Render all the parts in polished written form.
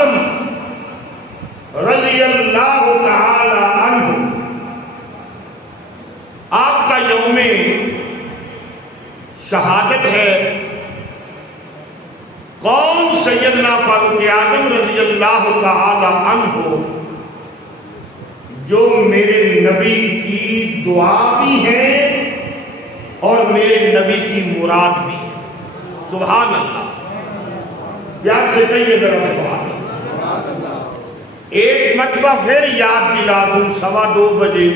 اعظم رضی اللہ تعالی عنہ آپ کا یوم شہادت ہے. کون؟ سیدنا فاروق اعظم رضی اللہ تعالی عنہ، جو میرے نبی کی دعا بھی ہے اور میرے نبی کی مراد بھی ہے. سبحان اللہ. پیار سے کہیے ذرا سبحان اللہ. ایک مرتبہ پھر یاد دلا دوں، 2:15 بجے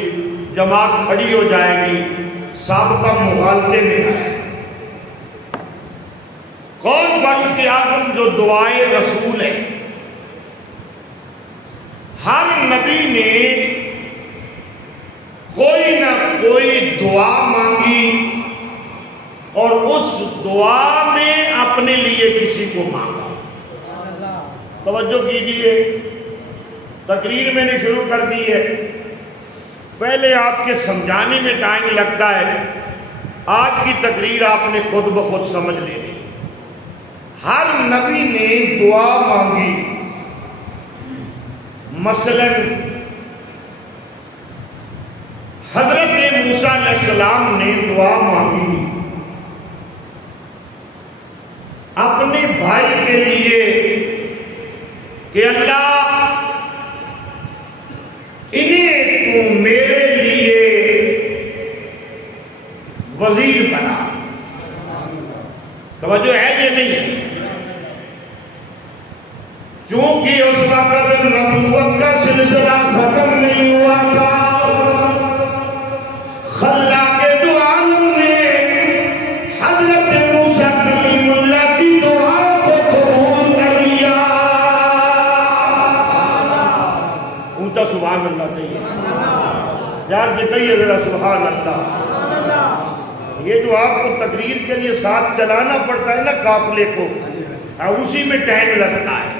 جماعت کھڑی ہو جائے گی. سابقہ مغالطے میں آئے. کون؟ فاروق اعظم جو دعائے رسول ہے. ہر نبی نے کوئی نہ کوئی دعا مانگی اور اس دعا میں اپنے لیے کسی کو مانگا. توجہ کیجئے، تقریر میں نے شروع کر دی ہے. پہلے آپ کے سمجھانے میں ٹائم لگتا ہے، آج کی تقریر آپ نے خود بخود سمجھ لینی. ہر نبی نے دعا مانگی. مثلا حضرت موسیٰ علیہ السلام نے دعا مانگی اپنے بھائی کے لیے کہ اللہ انہیں تو میرے لیے وزیر بنا. توجہ ہے یہ نہیں ہے؟ چونکہ اس وقت نبوت کا سلسلہ ختم نہیں ہوا تھا، خلاق دو عالم نے حضرت موسیٰ کلیم اللہ کی دعا کو قبول کر لیا. اونچا سبحان اللہ کہیے. یار جی کہیے ذرا سبحان اللہ. یہ جو آپ کو تقریر کے لیے ساتھ چلانا پڑتا ہے نا قافلے کو، اسی میں ٹائم لگتا ہے.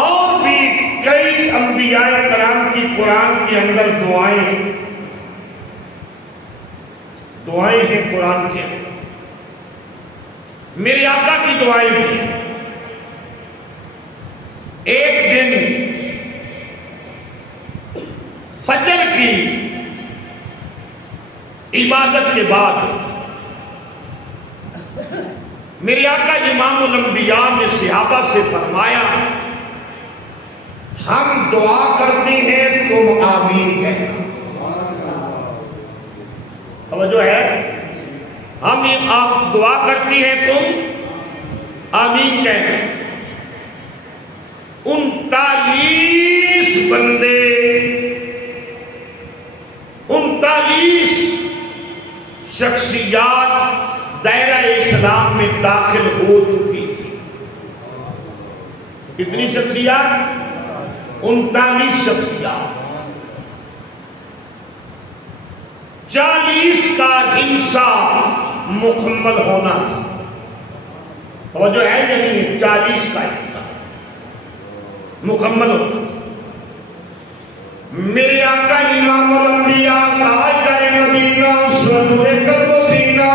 اور بھی کئی انبیاء کرام کی قرآن کے اندر دعائیں ہیں. قرآن کے اندر میرے آقا کی دعائیں بھی ہیں. ایک دن فجر کی عبادت کے بعد میرے آقا امام الانبیاء نے صحابہ سے فرمایا، ہم دعا کرتے ہیں تم آمین کہنا. توجہ ہے؟ ہم آپ دعا کرتی ہیں تم آمین کہنا. 39 بندے 39 شخصیات دائرہ اسلام میں داخل ہو چکی تھی. کتنی شخصیات؟ 39 شخصیات. 40 کا حصہ مکمل ہونا تھا. توجہ ہے یا نہیں؟ 40 کا حصہ مکمل ہونا. میرے آقا امام الانبیاء تاجدار مدینہ سرور قلب و سینہ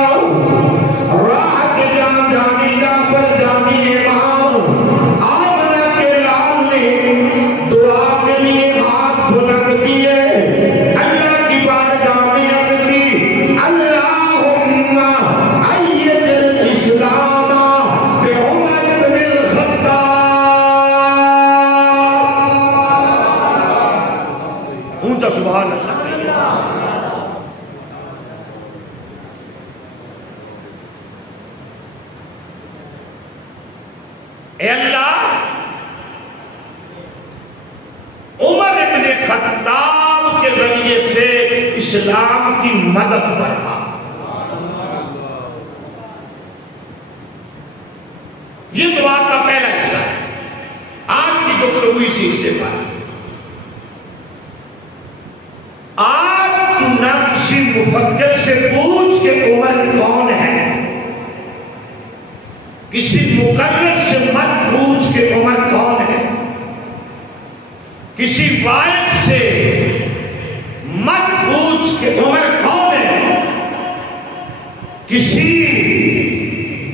راہ کے جان جانی جا پر جانی امام آمنہ کے لال نے دعا کے لیے ہاتھ بلند کیے. اللہ کی بارگاہ میں عرض کی، اللہم ایّد الاسلام بعمر بن الخطاب. اونچا سبحان اللہ. اے اللہ عمر ابن خطاب کے ذریعے سے اسلام کی مدد فرما. یہ دعا کا پہلا حصہ ہے. آج کی گفتگو اسی سے بات. آج تم نہ کسی مفکر سے پوچھ کہ عمر کون ہے، کسی مقرر سے مت پوچھ کہ عمر کون ہے، کسی واعظ سے مت پوچھ کہ عمر کون ہے، کسی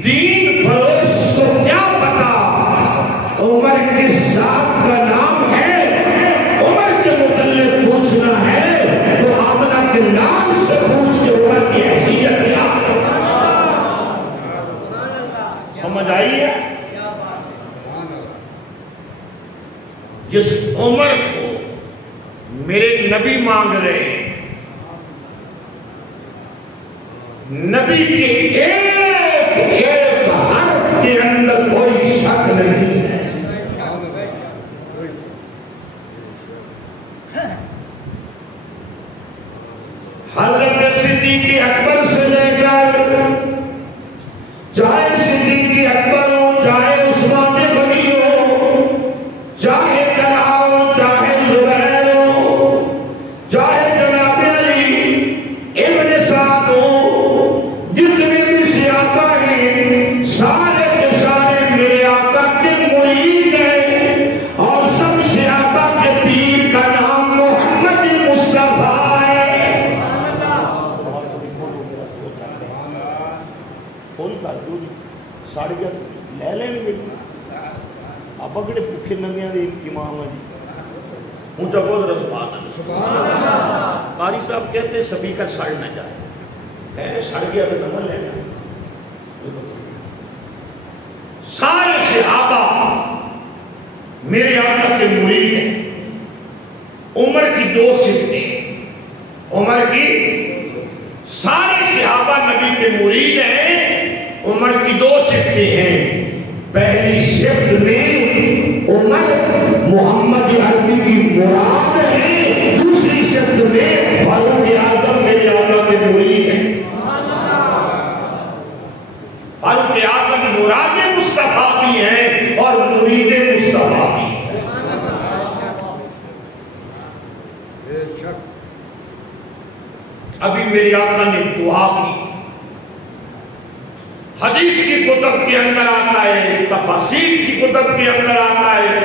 دین فروش کو کیا سمجھ آئی ہے؟ جس عمر کو میرے نبی مانگ رہے ہیں، نبی کے ایک حرف کے اندر کوئی شک نہیں ہے۔ حضرت صدیق اکبر سے لے کر چاہے صدیق اکبر ہو، چاہے عثمان غنی ہو، چاہے طلحہ ہو، چاہے زبیر ہو، چاہے جناب علی ابن سعد ہو، جتنے بھی صحابہ ہیں سارے کے سارے میرے آقا کے مرید ہیں، اور سب صحابہ کے پیر کا نام محمد مصطفیٰ ہے۔ ساڑھے گیا لے لیں گے آپ اگڑے پکھے ننگیاں دے امام جی اونچا بہت رسبان قاری صاحب کہتے ہیں سپیکر سڑ نہ جائے، کہتے سڑ گیا تو نمبر لے جائے۔ سارے صحابہ میرے آقا کے مرید ہیں۔ عمر کی دو صفتیں، عمر کی سارے صحابہ نبی کے مرید ہیں، عمر کی دو صفتیں ہیں۔ پہلی صفت میں عمر محمد عربی کی مراد ہے، دوسری صفت میں فاروق اعظم میرے آقا کے مرید ہیں۔ فاروق اعظم مراد مصطفیٰ بھی ہیں اور مرید مصطفیٰ بھی۔ ابھی میرے آقا نے دعا کی، حدیث کی کتب کے اندر آتا ہے، تفاسیر کی کتب کے اندر آتا ہے،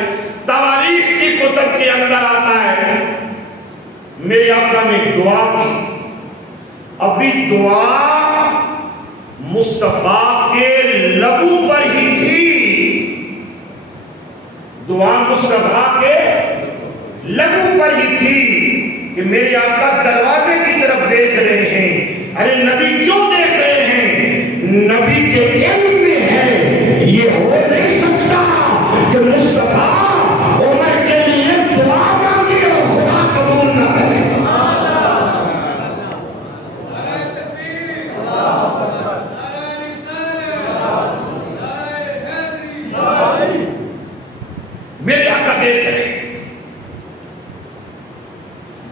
تواریخ کی کتب کے اندر آتا ہے، میرے آقا نے دعا کی۔ ابھی دعا مصطفیٰ کے لبوں پر ہی تھی، دعا مصطفیٰ کے لبوں پر ہی تھی کہ میرے آقا دروازے کی طرف دیکھ رہے ہیں۔ ارے نبی کیوں دیکھ رہے ہیں؟ نبی کے علم میں ہے یہ ہو نہیں سکتا کہ مصطفیٰ عمر کے لیے دعا مانگے اور خدا قبول نہ کرے۔ میرے آقا دیکھ رہے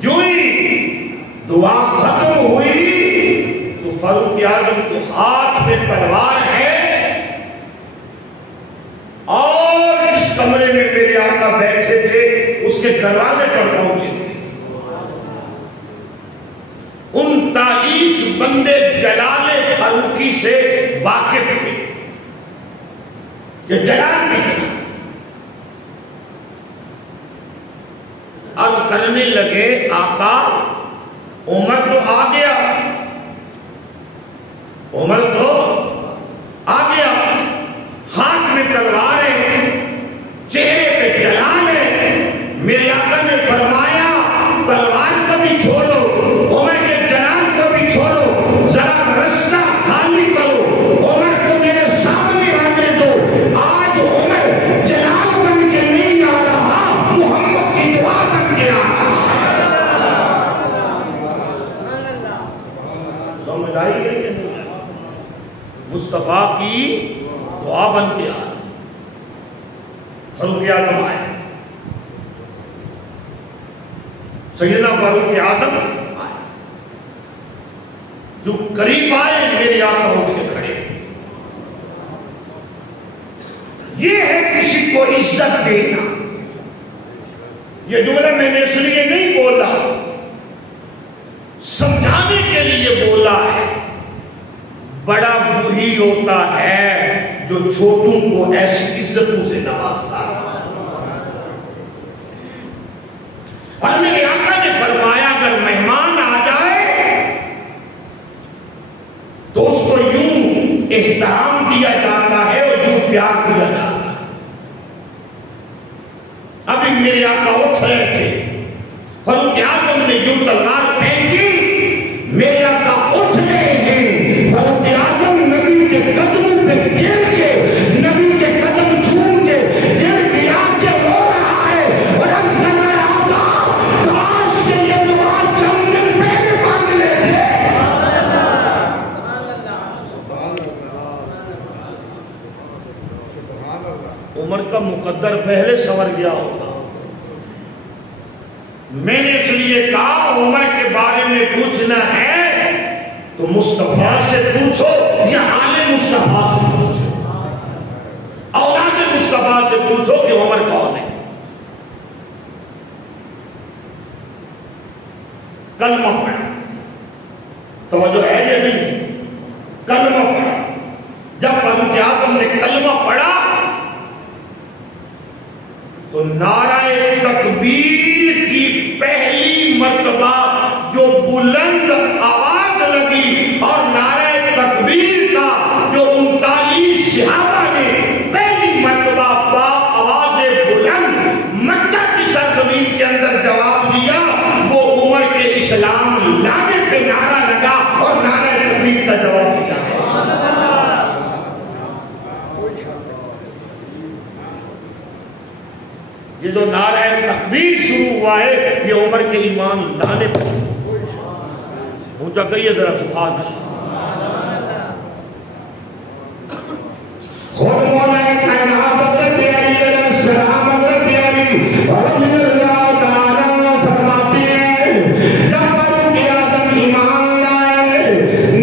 یوں ہی دعا ختم ہوئی تو فاروق اعظم کے ہاتھ میں تلوار ہے، اور جس کمرے میں میرے آقا بیٹھے تھے اس کے دروازے پر پہنچے تھے۔ 39 بندے جلال فاروقی سے واقف تھے کہ جلال بھی ہے، اور کرنے لگے آقا عمر تو آ گیا، عمر تو آ گیا، ہاتھ میں تلوار ہے، چہرے پہ جلال ہے۔ میرے آقا نے فرمایا تلوار کو بھی چھوڑو، عمر کے جلال کو بھی چھوڑو، ذرا رستہ خالی کرو، عمر کو میرے سامنے آنے دو۔ آج عمر جلال بن کے نہیں آ رہا، محمد کی دعا بن کے آ رہا۔ سمجھ آئی ہے کہ نہیں؟ مصطفیٰ کی دعا بن کے آ رہا۔ فاروق اعظم آئے، سیدنا فاروق اعظم آئے، جو قریب آئے میرے آقا اٹھ کے کھڑے۔ یہ ہے کسی کو عزت دینا۔ یہ جملہ میں نے اس لیے نہیں بولا، سمجھانے کے لیے بولا ہے۔ بڑا وہی ہوتا ہے جو چھوٹوں کو ایسی عزتوں سے نوازتا ہے۔ اور میرے آقا نے فرمایا اگر مہمان آ جائے تو اس کو یوں احترام دیا جاتا ہے اور یوں پیار دیا جاتا ہے۔ ابھی میرے آقا اٹھ رہے تھے، فاروق اعظم نے یوں تلوار پھینکی، میرے آقا اٹھ رہے ہیں، فاروق اعظم نبی کے قدموں پہ گر کے عمر کا مقدر پہلے سنور گیا ہوگا. میں نے اس لیے کہا عمر کے بارے میں پوچھنا ہے تو مصطفیٰ سے پوچھو یا آل مصطفیٰ سے پوچھو, اولاد مصطفیٰ سے پوچھو کہ عمر کون ہے. کلمہ پڑھا, توجہ ہے یا نہیں؟ کلمہ پڑھا. جب فاروق اعظم نے کلمہ پڑھا تو نعرہ تکبیر کی پہلی مرتبہ جو بلند آواز لگی اور نعرہ تکبیر کا جو 39 صحابہ نے پہلی مرتبہ با آواز بلند مکہ کی سرزمین کے اندر جواب دیا, وہ عمر کے اسلام لانے پہ نعرہ لگا اور نعرہ تکبیر کا جواب دیا. یہ جو نعرہ تکبیر شروع ہوا ہے یہ عمر کے ایمان لانے پر. اونچا کہیے ذرا سبحان اللہ. خود مولا کائنات حضرت علی علیہ السلام حضرت علی رضی اللہ تعالیٰ عنہ فرماتے ہیں جب فاروق اعظم ایمان لائے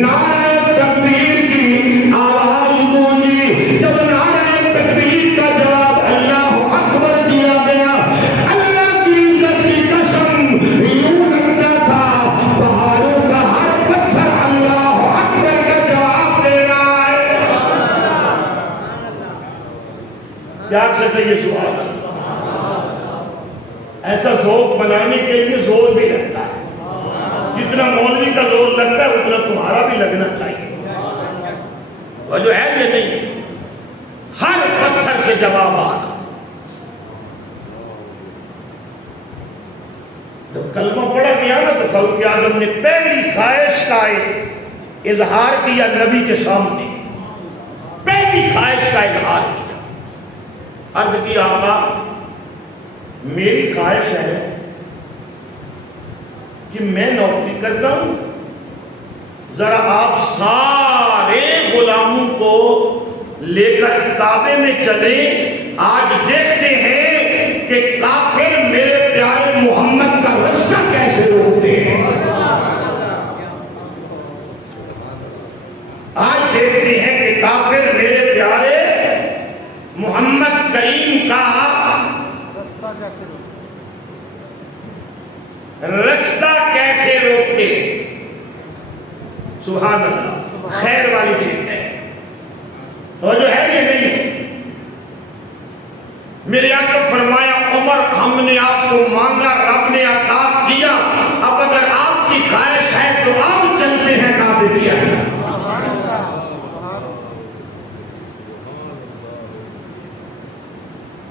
نعرہ تکبیر کی آواز گونجی, جب نعرہ تکبیر کا جواب اللہ اکبر دیا گیا, اللہ کی عزت کی قسم یوں لگتا تھا پہاڑوں کا ہر پتھر اللہ اکبر کا جواب دے رہا ہے. پیار سے کہیے سبحان اللہ. ایسا ذوق بنانے کے لیے زور بھی لگتا ہے, جتنا مولوی کا زور لگتا ہے اتنا تمہارا بھی لگنا چاہیے. اور جو ہے یہ نہیں, ہر پتھر سے جواب آنا. جب کلمہ پڑھا گیا نا تو فاروق اعظم نے پہلی خواہش کا اظہار کیا نبی کے سامنے, پہلی خواہش کا اظہار کیا. عرض کی آقا میری خواہش ہے کہ میں نوکری کرتا ہوں, ذرا آپ سارے غلاموں کو لے کر کعبے میں چلیں, آج دیکھتے ہیں کہ کافر میرے پیارے محمد کا رستہ کیسے روکتے ہیں. آج دیکھتے ہیں کہ کافر میرے پیارے محمد کریم کا رستہ کیسے روکتے. سبحان اللہ, خیر والی چیز ہے. تو جو ہے یہ نہیں, میرے آقا فرمایا عمر ہم نے آپ کو مانگا, رب نے عطا کیا, اب اگر آپ کی خواہش ہے تو آپ چلتے ہیں کعبے کی طرف.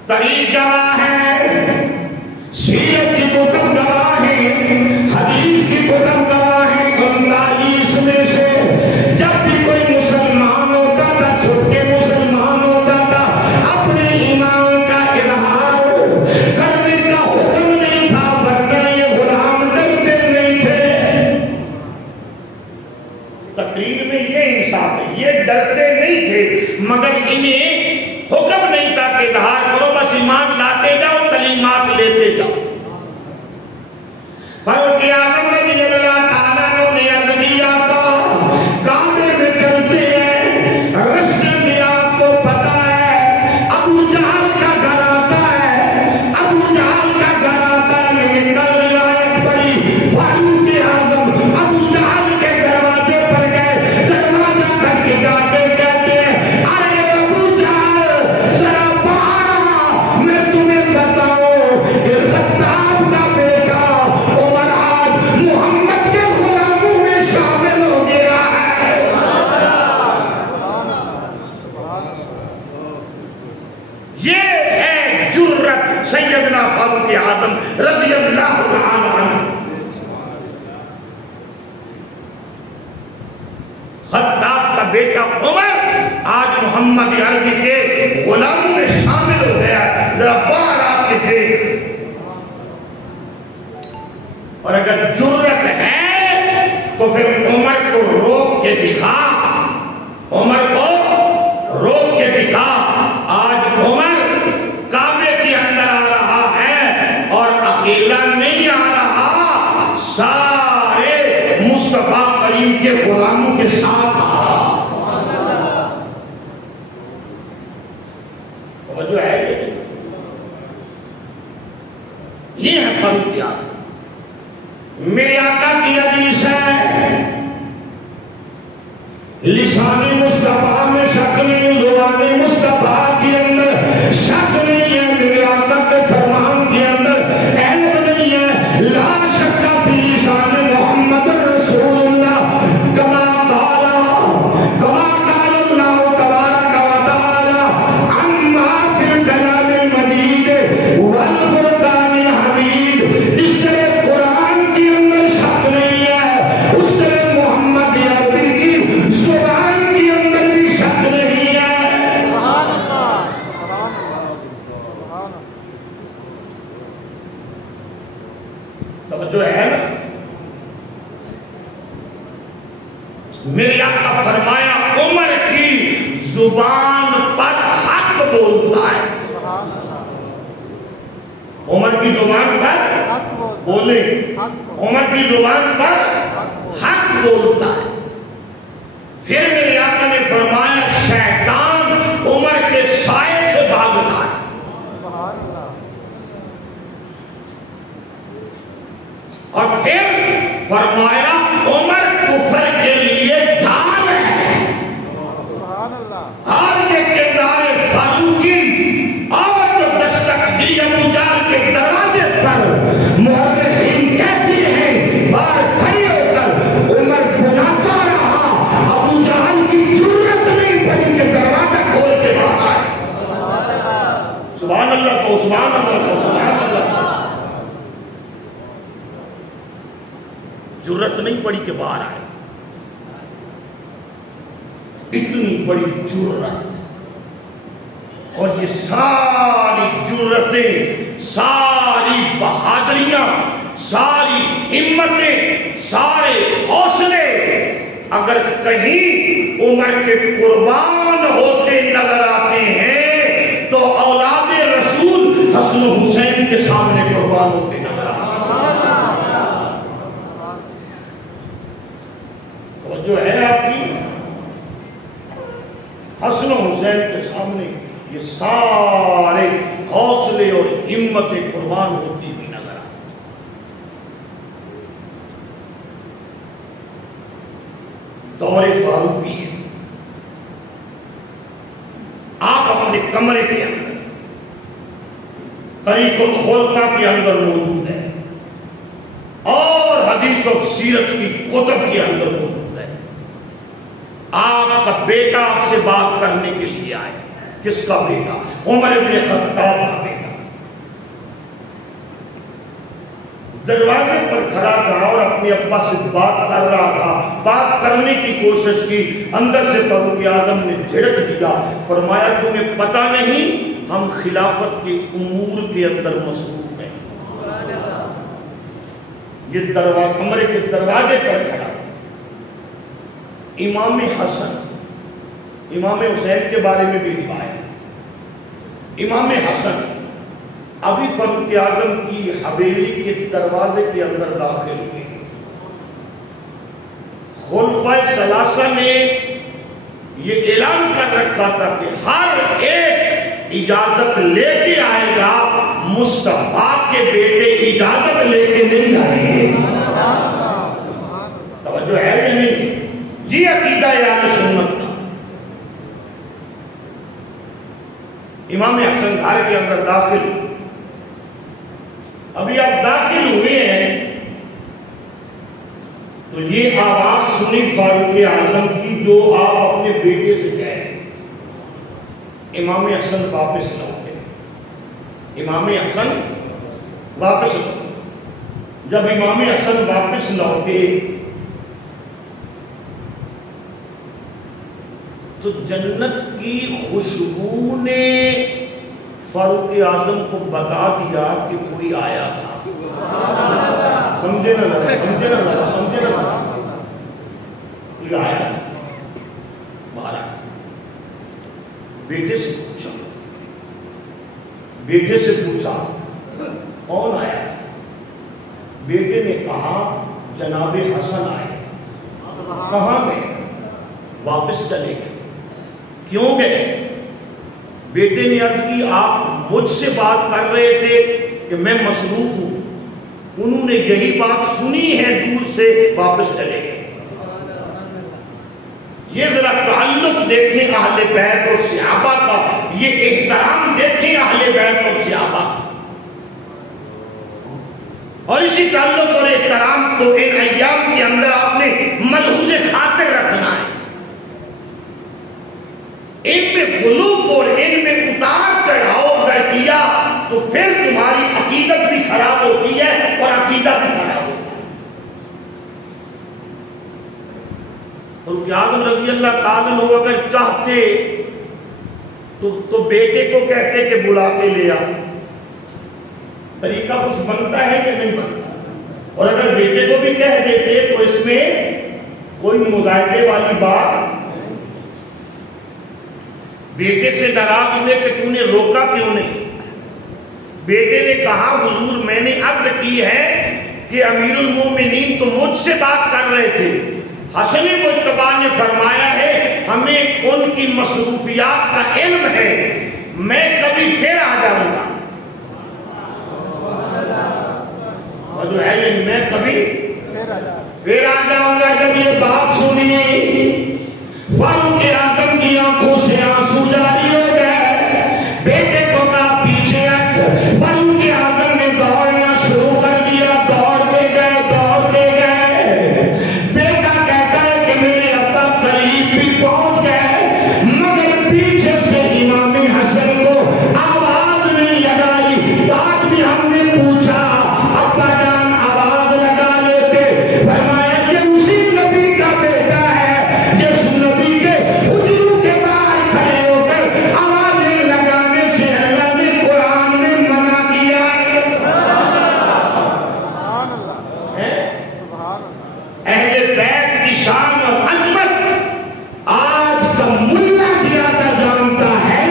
تاریخ گواہ ہے, سیرت کی کتب گواہ ہے, حدیث کی کتب گواہ ہے. 39 میں سے جب بھی کوئی مسلمان ہوتا تھا, چھوٹے مسلمان ہوتا تھا, اپنے ایمان کا اظہار کرنے کا حکم نہیں تھا, ورنہ یہ غلام ڈرتے نہیں تھے. تقریر میں یہ انصاف ہے, یہ ڈرتے نہیں تھے مگر انہیں حکم نہیں تھا کہ اظہار کرو, بس ایمان لاتے جاؤ, تعلیمات لیتے جاؤ. فاروق اعظم رضی اللہ تعالیٰ عنہ نے عرض کیا کعبے میں چلتے ہیں, رستے میں آپ کو پتا ہے ابو جہل کا گھر آتا ہے, ابو جہل کا گھر آتا ہے. میں نے کل روایت پڑھی, فاروق اعظم ابو جہل کے دروازے پر گئے, دروازہ کھٹ کے جاتے کہتے ہیں ارے ابو جہل ذرا باہر آ, میں تمہیں بتاؤں کہ خطاب کا بیٹا عمر آج محمد کے غلاموں میں شامل ہو گیا ہے. یہ ہے جرت سیدنا فاروق اعظم رضی اللہ تعالی عنہ. خطاب کا بیٹا عمر آج محمد عربی کے غلاموں میں شامل ہو گیا. ذرا باہر آ کے دیکھ, اور اگر جرت ہے تو پھر عمر کو روک کے دکھا, عمر کو روک کے دکھا. آج عمر ساتھ آ رہا. توجہ ہے یہ ہے فاروق اعظم. میرے آقا کی حدیث ہے لسان مصطفیٰ میں شک نہیں, زبان مصطفیٰ کے اندر شک نہیں ہے, میرے آقا کے فرمان کے اندر عیب نہیں ہے. لا شک فی لسان محمد رسول اللہ کما قال اللہ تبارک و تعالی عما فی الکلام المجید والفرقان الحمید. اس طرح قرآن کے اندر شک نہیں ہے, اس طرح محمد عربی کی زبان کے اندر بھی شک نہیں ہے. سبحان اللہ, سبحان اللہ, سبحان اللہ. توجہ ہے نا. میرے آقا فرمایا عمر کی زبان پر حق بولتا ہے. سبحان اللہ. عمر کی زبان پر حق بولے, حق عمر کی زبان پر حق بولتا ہے. پھر میرے آقا نے فرمایا شیطان عمر کے سائے سے بھاگتا ہے. سبحان اللہ. اور پھر فرمایا عمر کفر کے لیے ڈھال ہے. سبحان اللہ. اور یہ کردار فاروقی اور جو دستک دی ابو جہل کے دروازے پر محدثین کہتے ہیں باہر کھڑے ہو کر عمر بلاتا رہا, ابو جہل کی جرت نہیں پڑی کہ دروازہ کھول کے باہر آئے. سبحان اللہ کو, سبحان اللہ کو, سبحان اللہ. جرت نہیں پڑی کہ باہر آئے. اتنی بڑی جرت, اور یہ ساری جرتیں, ساری بہادریاں, ساری ہمتیں, سارے حوصلے اگر کہیں عمر کے قربان ہوتے نظر آتے ہیں تو اولاد رسول حسن و حسین کے سامنے قربان ہوتے نظر آتے ہیں. جو ہے آپ کی حسن و حسین کے سامنے یہ سارے حوصلے اور ہمتیں قربان ہوتی بھی نظر آتی. دور فاروقی ہے. آپ اپنے کمرے کے اندر طریق الخلفاء کے اندر موجود ہے اور حدیث و سیرت کی کتب کے اندر موجود ہے. آپ کا بیٹا آپ سے بات کرنے کے لیے آئے. کس کا بیٹا؟ عمر بن خطاب کا بیٹا. دروازے پر کھڑا تھا اور اپنے ابا سے بات کر رہا تھا. بات کرنے کی کوشش کی, اندر سے فاروق اعظم نے جھڑک دیا. فرمایا تمہیں پتہ نہیں ہم خلافت کے امور کے اندر مصروف ہیں. یہ کمرے کے دروازے پر کھڑا. امام حسن, امام حسین کے بارے میں بھی روایت. امام حسن ابھی فاروق اعظم کی حویلی کے دروازے کے اندر داخل ہوئے. خلفائے ثلاثہ نے یہ اعلان کر رکھا تھا کہ ہر ایک اجازت لے کے آئے گا, مصطفیٰ کے بیٹے اجازت لے کے نہیں آئیں گے. توجہ ہے کہ نہیں؟ یہ عقیدہ اہل سنت کا. امام حسن گھر کے اندر داخل, ابھی آپ داخل ہوئے ہیں تو یہ آواز سنی فاروق اعظم کی جو آپ اپنے بیٹے سے کہہ رہے ہیں. امام حسن واپس لوٹے. امام حسن واپس لوٹے. جب امام حسن واپس لوٹے تو جنت کی خوشبو نے فاروق اعظم کو بتا دیا کہ کوئی آیا تھا. سمجھے نہ لگا, سمجھے نہ لگا, سمجھے نہ لگا, کوئی آیا تھا. باہر بیٹے سے پوچھا, بیٹے سے پوچھا کون آیا تھا. بیٹے نے کہا جناب حسن آئے. کہاں میں؟ واپس چلے گئے. کیوں گئے؟ بیٹے نے عرض کی آپ مجھ سے بات کر رہے تھے کہ میں مصروف ہوں. انہوں نے یہی بات سنی ہے دور سے، واپس چلے گئے. یہ ذرا تعلق دیکھیں اہل بیت اور صحابہ کا، یہ احترام دیکھیں اہل بیت اور صحابہ کا. اور اسی تعلق اور احترام کو ان ایام کے اندر آپ نے ملحوظ خاطر رکھنا ہے. ان میں غلو اور ان میں اتار چڑھاؤ اگر کیا تو پھر تمہاری عقیدت بھی خراب ہوتی ہے اور عقیدہ بھی خراب ہوتا ہے. فاروق اعظم رضی اللہ تعالیٰ عنہ اگر چاہتے تو بیٹے کو کہتے کہ بلا کے لے آ. طریقہ کچھ بنتا ہے کہ نہیں بنتا؟ اور اگر بیٹے کو بھی کہہ دیتے تو اس میں کوئی مظاہرے والی بات. بیٹے سے ناراض ہوئے کہ تو نے روکا کیوں نہیں؟ بیٹے نے کہا حضور میں نے عرض کی ہے کہ امیر المومنین تو مجھ سے بات کر رہے تھے. حسن مجتبیٰ نے فرمایا ہے ہمیں ان کی مصروفیات کا علم ہے، میں کبھی پھر آ جاؤں گا. اور جو ہے یہ میں کبھی پھر آ جاؤں گا. جب یہ بات سنی فاروق اعظم کی آنکھوں سے آنسو جاری ہو گئے. بیٹے کو کہا پیچھے ہٹ. فاروق اعظم نے دوڑنا شروع کر دیا. دوڑتے گئے. بیٹا کہتا ہے کہ میرے ابا قریب بھی پہنچ گئے مگر پیچھے سے امام حسن کو آواز نہیں لگائی. آج بھی ہم نے پوچھا ابا جان آواز لگا لیتے. فرمایا یہ اسی نبی کا بیٹا ہے جس نبی کے حجروں کے باہر کھڑے ہو کر آوازیں لگانے سے اللہ نے قرآن میں منع کیا ہے. اہل بیت کی شان اور عظمت آج کا ملا زیادہ جانتا ہے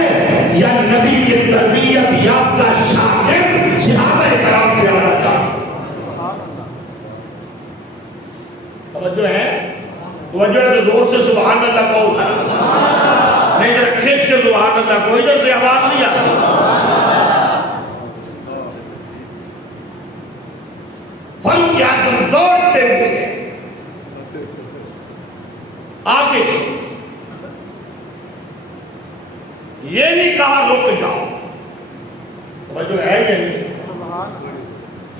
یا نبی کے تربیت یافتہ شاگرد صحابہ کرام زیادہ جانتا؟ توجہ ہے؟ توجہ ہے تو زور سے سبحان اللہ کہو. نہیں ادھر کھینچ کے سبحان اللہ کہو، ادھر سے آواز نہیں آتی. فاروق اعظم دوڑتے ہوئے آگے تھے. یہ نہیں کہا رک جاؤ. توجہ ہے یا نہیں؟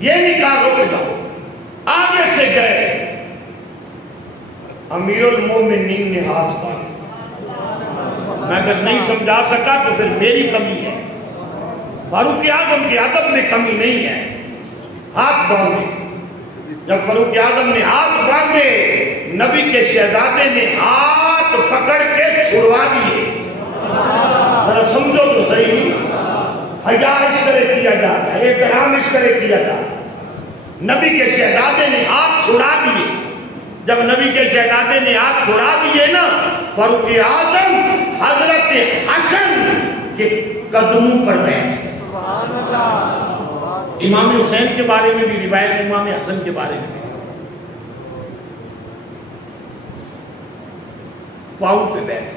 یہ نہیں کہا رک جاؤ. آگے سے گئے. امیر المومنین نے ہاتھ باندھے. میں اگر نہیں سمجھا سکا تو پھر میری کمی ہے. فاروق اعظم کے ادب میں کمی نہیں ہے. ہاتھ باندھے. جب فاروق اعظم نے ہاتھ باندھے نبی کے شہزادے نے ہاتھ پکڑ کے چھڑوا دیے. ذرا سمجھو تو صحیح. حیا اس طرح کیا جاتا ہے، احترام اس طرح کیا جاتا ہے. نبی کے شہزادے نے ہاتھ چھڑا دیے. جب نبی کے شہزادے نے ہاتھ چھڑا دیے نا فاروق اعظم حضرت حسن کے قدموں پر بیٹھے. امام حسین کے بارے میں بھی روایت، امام حسن کے بارے میں بھی. پاؤں پہ بیٹھے.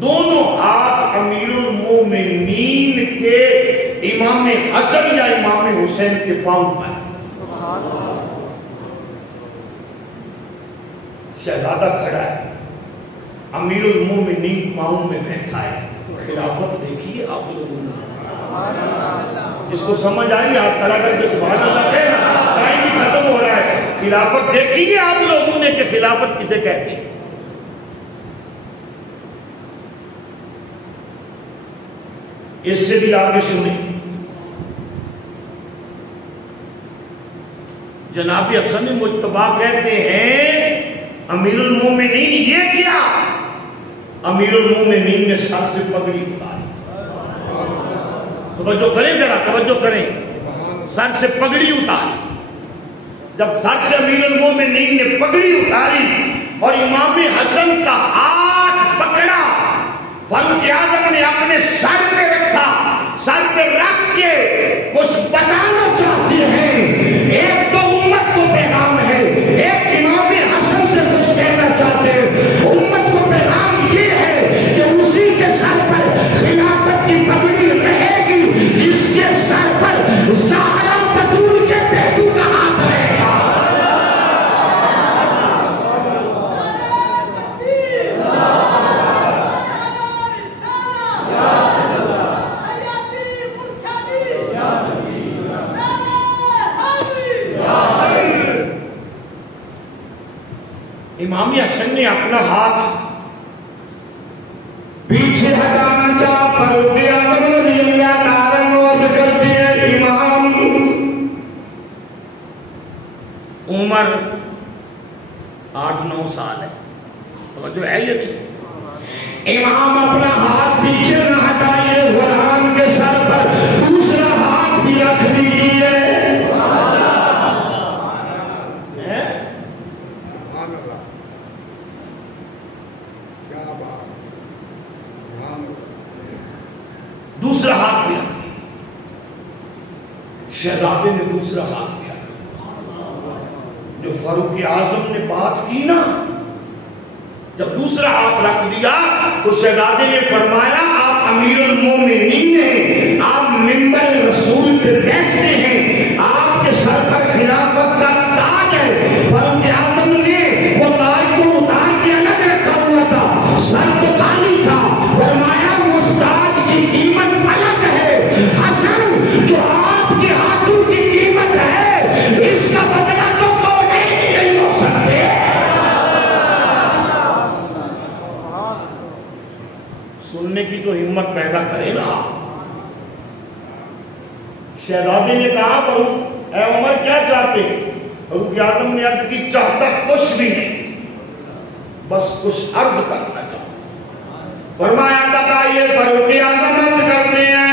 دونوں ہاتھ امیر المومنین کے امام حسن یا امام حسین کے پاؤں پر. شہزادہ کھڑا ہے، امیر المومنین پاؤں میں بیٹھا ہے. خلافت دیکھیے آپ لوگوں نے. جس کو سمجھ آئی آپ کھڑا کر کے سبحان اللہ کہنا. ٹائم بھی ختم ہو رہا ہے. خلافت دیکھیے آپ لوگوں نے کہ خلافت کسے کہتے ہیں. اس سے بھی آگے سنیں. جناب حسن مجتبیٰ کہتے ہیں امیر المومنین یہ کیا؟ امیر المومنین نے سر سے پگڑی اتاری. توجہ کریں ذرا، توجہ کریں. سر سے پگڑی اتاری. جب سر سے امیر المومنین نے پگڑی اتاری اور امام حسن کا ہاتھ پکڑا، فاروق اعظم نے اپنے سر پہ رکھا. سر پہ رکھ کے کچھ بتانا چاہتے ہیں. ایک تو امت کو پیغام ہے، ایک امام حسن سے کچھ کہنا چاہتے ہیں. امت کو امام حسن نے اپنا ہاتھ پیچھے ہٹانا چاہ فاروق اعظم رضی اللہ تعالیٰ عنہ کرتے ہیں امام عمر 8-9 سال ہے، توجہ ہے یہ نہیں؟ امام اپنا ہاتھ پیچھے نہ ہٹائیے، غلام کے سر پر دوسرا ہاتھ بھی رکھ دیجیے۔ دوسرا ہاتھ بھی رکھ دیا، شہزادے نے دوسرا ہاتھ بھی رکھ دیا۔ جو فاروق اعظم نے بات کی نا، جب دوسرا ہاتھ رکھ دیا تو شہزادے نے فرمایا آپ امیر المومنین ہیں، آپ منبر رسول پہ بیٹھتے ہیں، آپ کے سر پر خلافت کا تاج ہے۔ فاروق اعظم نے وہ تاج کو اتار کے الگ رکھا ہوا تھا، سر تو خالی تھا۔ فرمایا اس تاج کی قیمت الگ ہے، حسن جو آپ کے ہاتھوں کی قیمت ہے اس کا بدلہ تو کوئی نہیں ہو سکتے۔ سننے کی تو ہمت پیدا کرے گا۔ شہزادے نے کہا فاروق اے عمر کیا چاہتے؟ فاروق اعظم نے عرض کی چاہتا کچھ بھی نہیں، بس کچھ عرض کرنا چاہتا۔ فرمایا بتائیے فاروق اعظم عرض کرتے ہیں